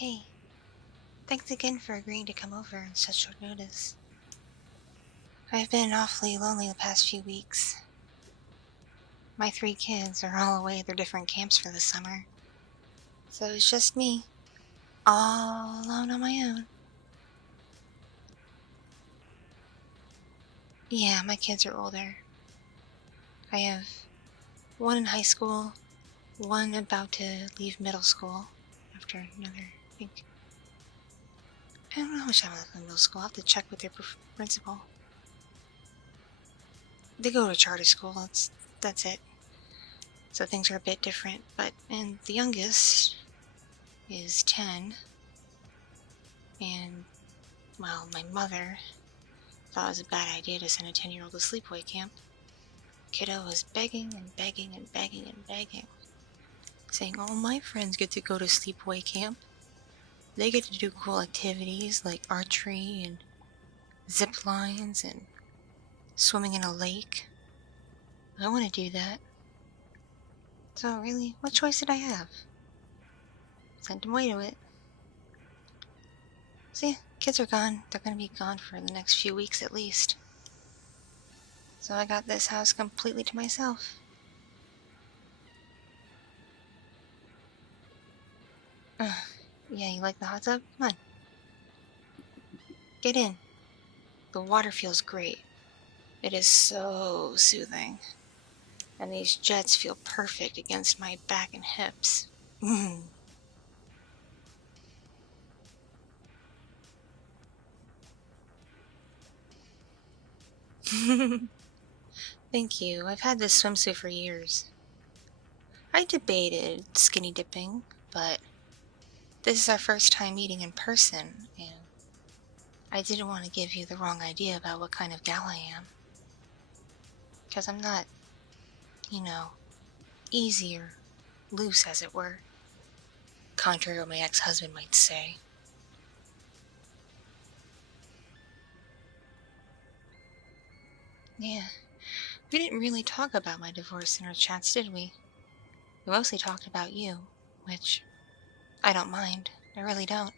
Hey, thanks again for agreeing to come over on such short notice. I've been awfully lonely the past few weeks. My 3 kids are all away at their different camps for the summer. So it's just me, all alone on my own. Yeah, my kids are older. I have one in high school, one about to leave middle school after another, I don't know how much time left in middle school. I'll have to check with their principal. They go to charter school, that's it. So things are a bit different, and the youngest is 10, and, well, my mother thought it was a bad idea to send a 10-year-old to sleepaway camp. Kiddo was begging and begging and begging and begging, saying all my friends get to go to sleepaway camp. They get to do cool activities like archery and zip lines and swimming in a lake. I want to do that. So really, what choice did I have? Sent him away to it. See, kids are gone. They're going to be gone for the next few weeks at least. So I got this house completely to myself. Yeah, you like the hot tub? Come on. Get in. The water feels great. It is so soothing. And these jets feel perfect against my back and hips. Thank you. I've had this swimsuit for years. I debated skinny dipping, but this is our first time meeting in person, and I didn't want to give you the wrong idea about what kind of gal I am. Because I'm not, easy or loose, as it were. Contrary to what my ex-husband might say. Yeah, we didn't really talk about my divorce in our chats, did we? We mostly talked about you, which I don't mind. I really don't.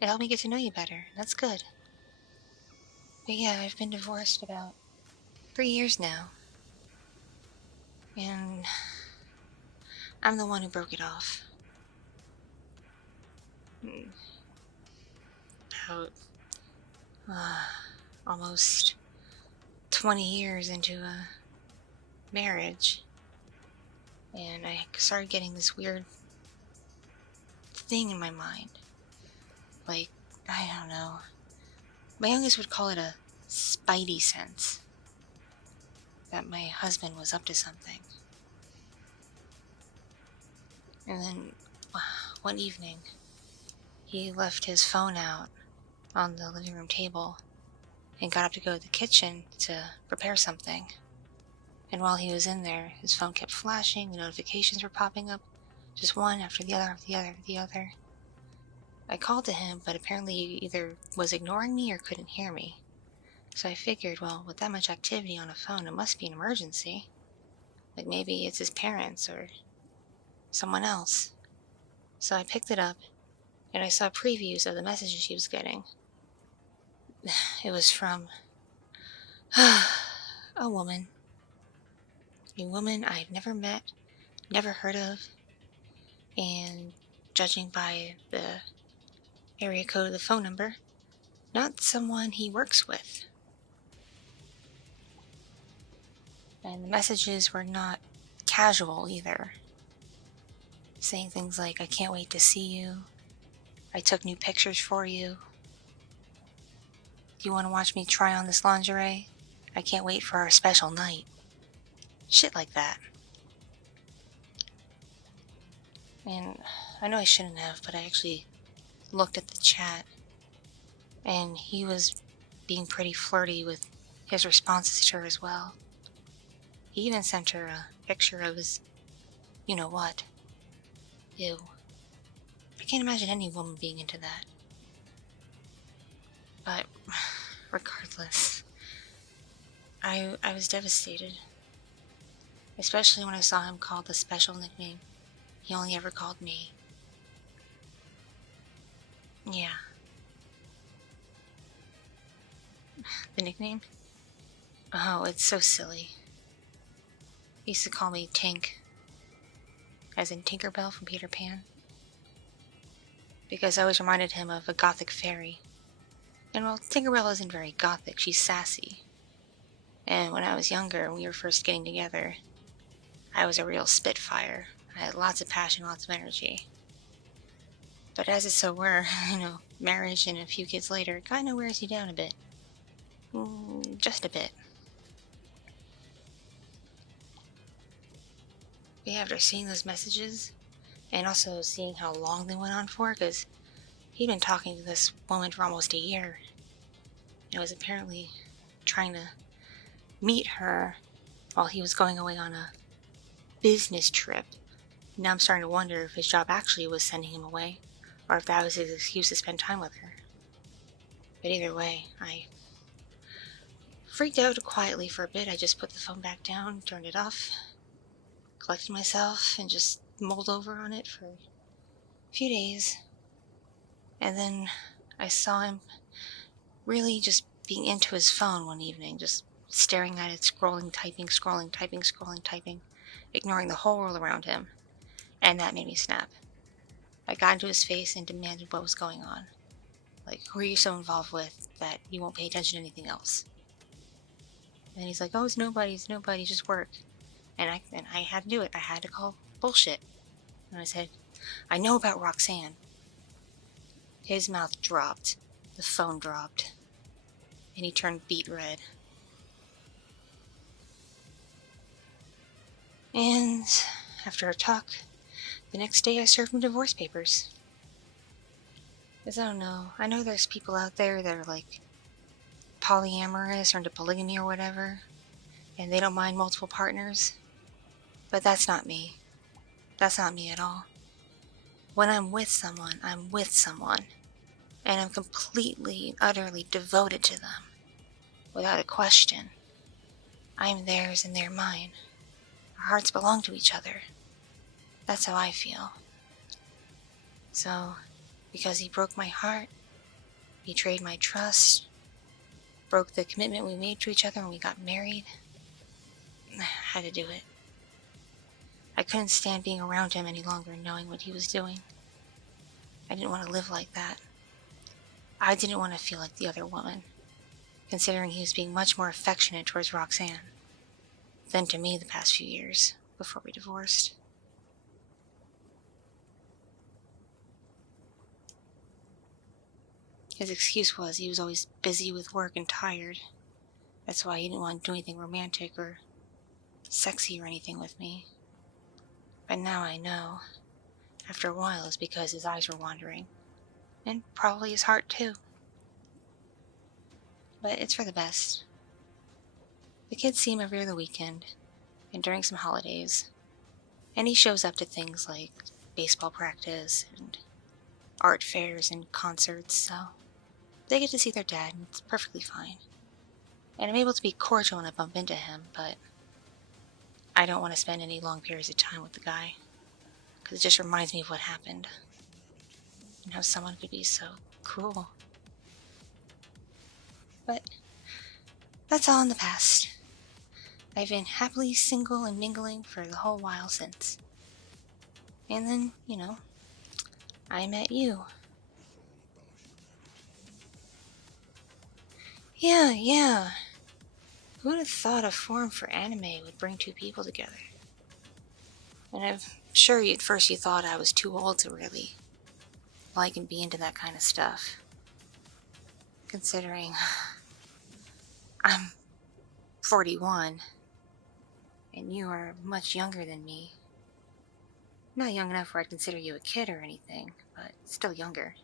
It helped me get to know you better, and that's good. But yeah, I've been divorced about 3 years now. And I'm the one who broke it off. About almost 20 years into a marriage. And I started getting this weird thing in my mind. Like, I don't know. My youngest would call it a spidey sense. That my husband was up to something. And then one evening, he left his phone out on the living room table and got up to go to the kitchen to prepare something. And while he was in there, his phone kept flashing, the notifications were popping up, just one after the other, after the other, after the other. I called to him, but apparently he either was ignoring me or couldn't hear me. So I figured, well, with that much activity on a phone, it must be an emergency. Like maybe it's his parents or someone else. So I picked it up, and I saw previews of the messages he was getting. It was from a woman. A woman I've never met, never heard of, and judging by the area code of the phone number, not someone he works with. And the messages were not casual either. Saying things like, I can't wait to see you. I took new pictures for you. Do you want to watch me try on this lingerie? I can't wait for our special night. Shit like that. And I know I shouldn't have, but I actually looked at the chat, and he was being pretty flirty with his responses to her as well. He even sent her a picture of his you-know-what. Ew. I can't imagine any woman being into that. But regardless, I was devastated. Especially when I saw him call the special nickname he only ever called me. Yeah. The nickname? Oh, it's so silly. He used to call me Tink, as in Tinkerbell from Peter Pan, because I always reminded him of a gothic fairy. And well, Tinkerbell isn't very gothic, she's sassy. And when I was younger and we were first getting together, I was a real spitfire. I had lots of passion, lots of energy. But as it so were, marriage and a few kids later kind of wears you down a bit. Just a bit. But after seeing those messages, and also seeing how long they went on for, because he'd been talking to this woman for almost a year, and was apparently trying to meet her while he was going away on a business trip. Now I'm starting to wonder if his job actually was sending him away, or if that was his excuse to spend time with her. But either way, I freaked out quietly for a bit. I just put the phone back down, turned it off, collected myself, and just mulled over on it for a few days. And then I saw him really just being into his phone one evening, just staring at it, scrolling, typing, ignoring the whole world around him. And that made me snap. I got into his face and demanded what was going on. Like, who are you so involved with that you won't pay attention to anything else? And he's like, oh, it's nobody, just work. And I had to do it. I had to call bullshit. And I said, I know about Roxanne. His mouth dropped. The phone dropped. And he turned beet red. And after a talk, the next day I served him divorce papers. Because I don't know. I know there's people out there that are like polyamorous or into polygamy or whatever, and they don't mind multiple partners. But that's not me. That's not me at all. When I'm with someone, I'm with someone. And I'm completely and utterly devoted to them. Without a question. I'm theirs and they're mine. Our hearts belong to each other. That's how I feel. So, because he broke my heart, betrayed my trust, broke the commitment we made to each other when we got married, I had to do it. I couldn't stand being around him any longer knowing what he was doing. I didn't want to live like that. I didn't want to feel like the other woman, considering he was being much more affectionate towards Roxanne than to me the past few years before we divorced. His excuse was he was always busy with work and tired. That's why he didn't want to do anything romantic or sexy or anything with me. But now I know, after a while, it's because his eyes were wandering. And probably his heart too. But it's for the best. The kids see him every other weekend, and during some holidays. And he shows up to things like baseball practice and art fairs and concerts, so they get to see their dad, and it's perfectly fine. And I'm able to be cordial when I bump into him, but I don't want to spend any long periods of time with the guy, because it just reminds me of what happened, and how someone could be so cruel. But that's all in the past. I've been happily single and mingling for the whole while since. And then, I met you. Yeah. Who'd have thought a forum for anime would bring two people together? And I'm sure at first you thought I was too old to really like and be into that kind of stuff. Considering I'm 41 and you are much younger than me. Not young enough where I'd consider you a kid or anything, but still younger.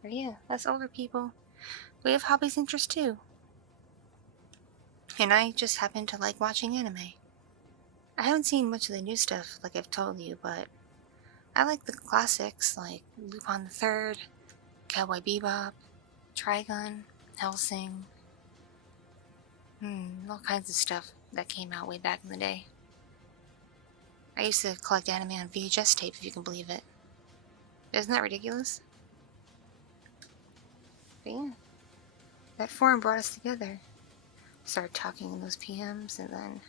But yeah, us older people, we have hobbies and interests too. And I just happen to like watching anime. I haven't seen much of the new stuff like I've told you, but I like the classics like Lupin the Third, Cowboy Bebop, Trigun, Hellsing. All kinds of stuff that came out way back in the day. I used to collect anime on VHS tape, if you can believe it. Isn't that ridiculous? But yeah, that forum brought us together. Started talking in those PMs, and then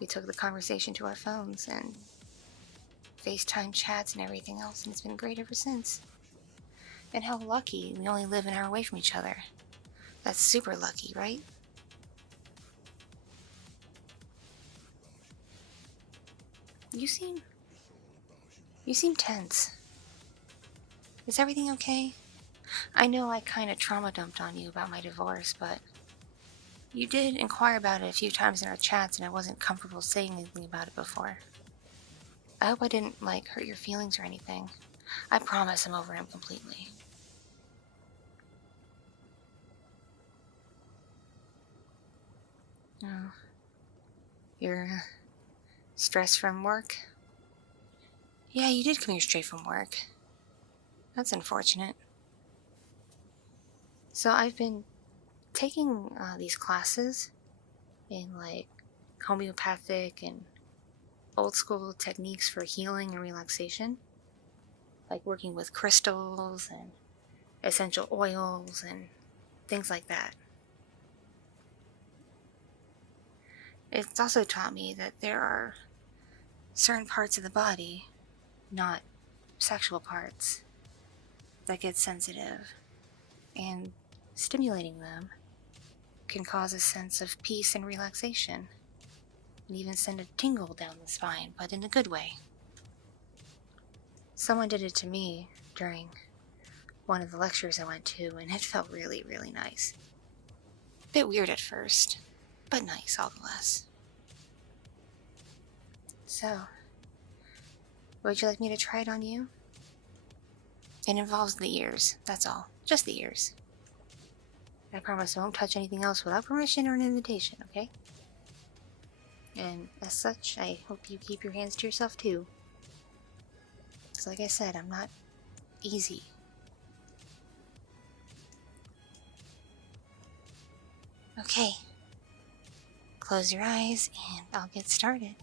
we took the conversation to our phones and FaceTime chats and everything else, and it's been great ever since. And how lucky we only live an hour away from each other. That's super lucky, right? You seem tense. Is everything okay? I know I kind of trauma dumped on you about my divorce, but you did inquire about it a few times in our chats, and I wasn't comfortable saying anything about it before. I hope I didn't, hurt your feelings or anything. I promise I'm over him completely. Oh. You're stressed from work? Yeah, you did come here straight from work. That's unfortunate. So I've been taking these classes in homeopathic and old school techniques for healing and relaxation, like working with crystals and essential oils and things like that. It's also taught me that there are certain parts of the body, not sexual parts, that get sensitive, and stimulating them can cause a sense of peace and relaxation, and even send a tingle down the spine, but in a good way. Someone did it to me during one of the lectures I went to, and it felt really, really nice. Bit weird at first, but nice all the less. So, would you like me to try it on you? It involves the ears, that's all. Just the ears. I promise I won't touch anything else without permission or an invitation, okay? And as such, I hope you keep your hands to yourself too. Because like I said, I'm not easy. Okay. Close your eyes and I'll get started.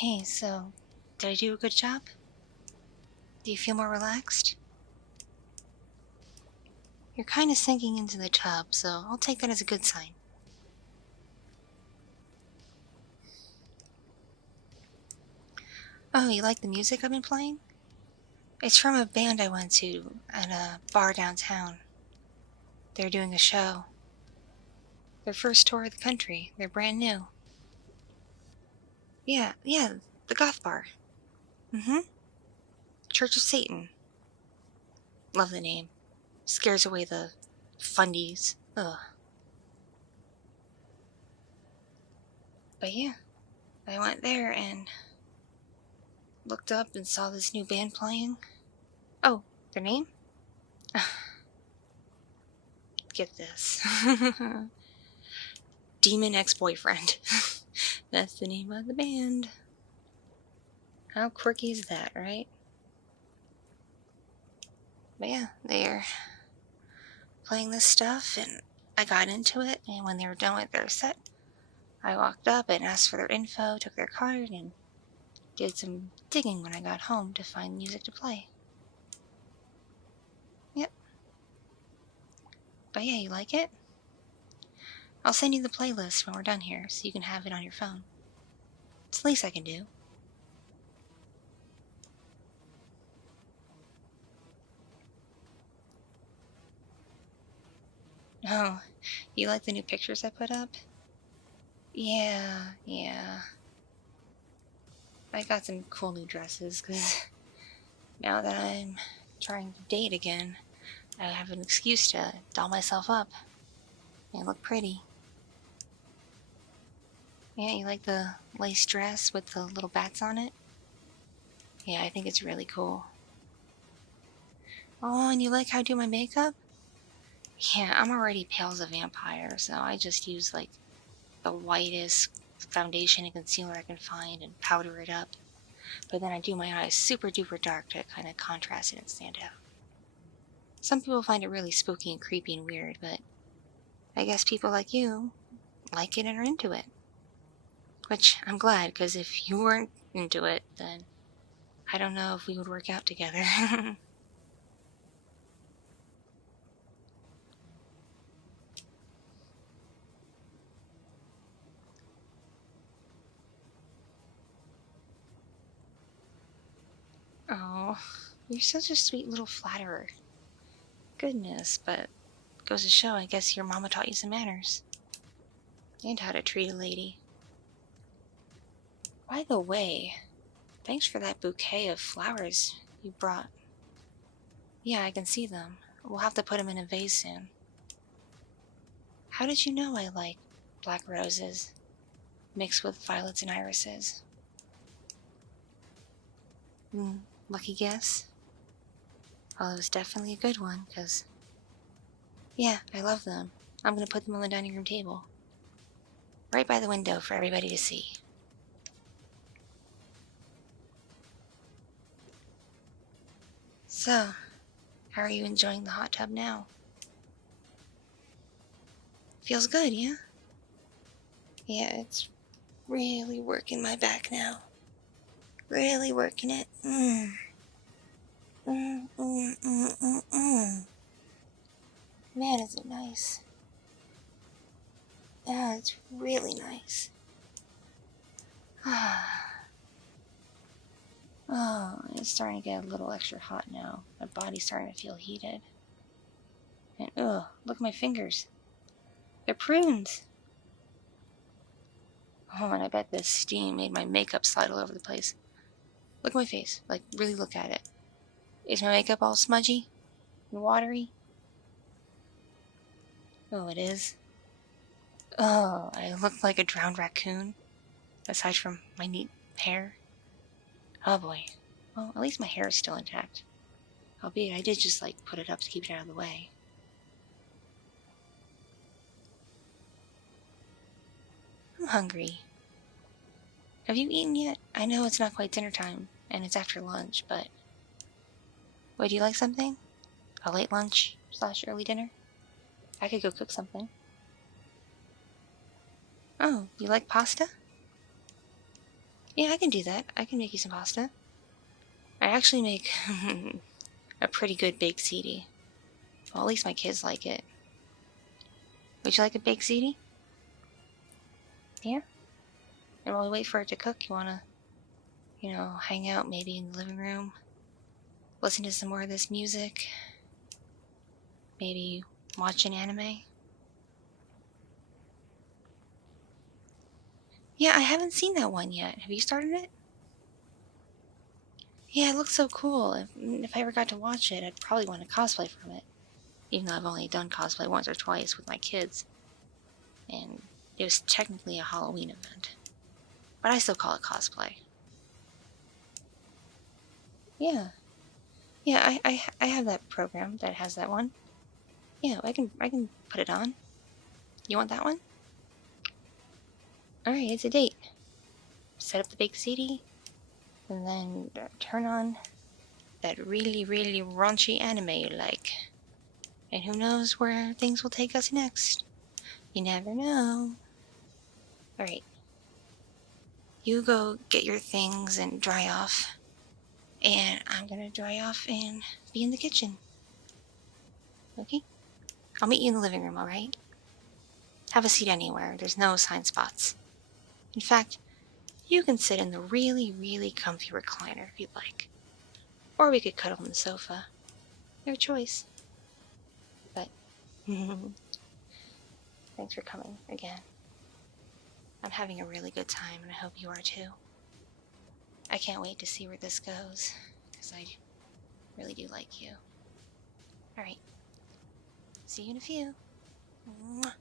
Hey, so, did I do a good job? Do you feel more relaxed? You're kind of sinking into the tub, so I'll take that as a good sign. Oh, you like the music I've been playing? It's from a band I went to at a bar downtown. They're doing a show. Their first tour of the country. They're brand new. Yeah, the goth bar. Mm-hmm. Church of Satan. Love the name. Scares away the fundies. Ugh. But yeah, I went there and looked up and saw this new band playing. Oh, their name? Get this. Demon Ex-Boyfriend. That's the name of the band. How quirky is that, right? But yeah, they're playing this stuff, and I got into it, and when they were done with their set, I walked up and asked for their info, took their card, and did some digging when I got home to find music to play. Yep. But yeah, you like it? I'll send you the playlist when we're done here, so you can have it on your phone. It's the least I can do. Oh, you like the new pictures I put up? Yeah. I got some cool new dresses, because now that I'm trying to date again, I have an excuse to doll myself up and look pretty. Yeah, you like the lace dress with the little bats on it? Yeah, I think it's really cool. Oh, and you like how I do my makeup? Yeah, I'm already pale as a vampire, so I just use like the whitest foundation and concealer I can find and powder it up. But then I do my eyes super duper dark to kind of contrast it and stand out. Some people find it really spooky and creepy and weird, but I guess people like you like it and are into it. Which I'm glad, because if you weren't into it, then I don't know if we would work out together. Oh, you're such a sweet little flatterer. Goodness, but goes to show, I guess your mama taught you some manners. And how to treat a lady. By the way, thanks for that bouquet of flowers you brought. Yeah, I can see them. We'll have to put them in a vase soon. How did you know I like black roses mixed with violets and irises? Lucky guess? Well, it was definitely a good one, because, yeah, I love them. I'm going to put them on the dining room table. Right by the window for everybody to see. So, how are you enjoying the hot tub now? Feels good, yeah? Yeah, it's really working my back now. Really working it. Man, is it nice. Yeah, it's really nice. Oh, it's starting to get a little extra hot now. My body's starting to feel heated. And look at my fingers. They're prunes. Oh, and I bet this steam made my makeup slide all over the place. Look at my face. Like, really look at it. Is my makeup all smudgy and watery? Oh, it is. Oh, I look like a drowned raccoon, aside from my neat hair. Oh boy. Well, at least my hair is still intact. Albeit I did just, like, put it up to keep it out of the way. I'm hungry. Have you eaten yet? I know it's not quite dinner time, and it's after lunch, but... Would you like something? A late lunch / early dinner? I could go cook something. Oh, you like pasta? Yeah, I can do that. I can make you some pasta. I actually make a pretty good baked ziti. Well, at least my kids like it. Would you like a baked ziti? Yeah? And while we wait for it to cook, you wanna, hang out maybe in the living room, listen to some more of this music, maybe watch an anime? Yeah, I haven't seen that one yet. Have you started it? Yeah, it looks so cool. If I ever got to watch it, I'd probably want to cosplay from it. Even though I've only done cosplay once or twice with my kids. And it was technically a Halloween event. But I still call it cosplay. Yeah. Yeah, I have that program that has that one. Yeah, I can put it on. You want that one? Alright, it's a date. Set up the big CD, and then turn on that really, really raunchy anime you like. And who knows where things will take us next. You never know. Alright. You go get your things and dry off. And I'm gonna dry off and be in the kitchen. Okay? I'll meet you in the living room, alright? Have a seat anywhere. There's no assigned spots. In fact, you can sit in the really, really comfy recliner if you'd like. Or we could cuddle on the sofa. Your choice. But, thanks for coming again. I'm having a really good time, and I hope you are too. I can't wait to see where this goes, because I really do like you. Alright. See you in a few. Mwah.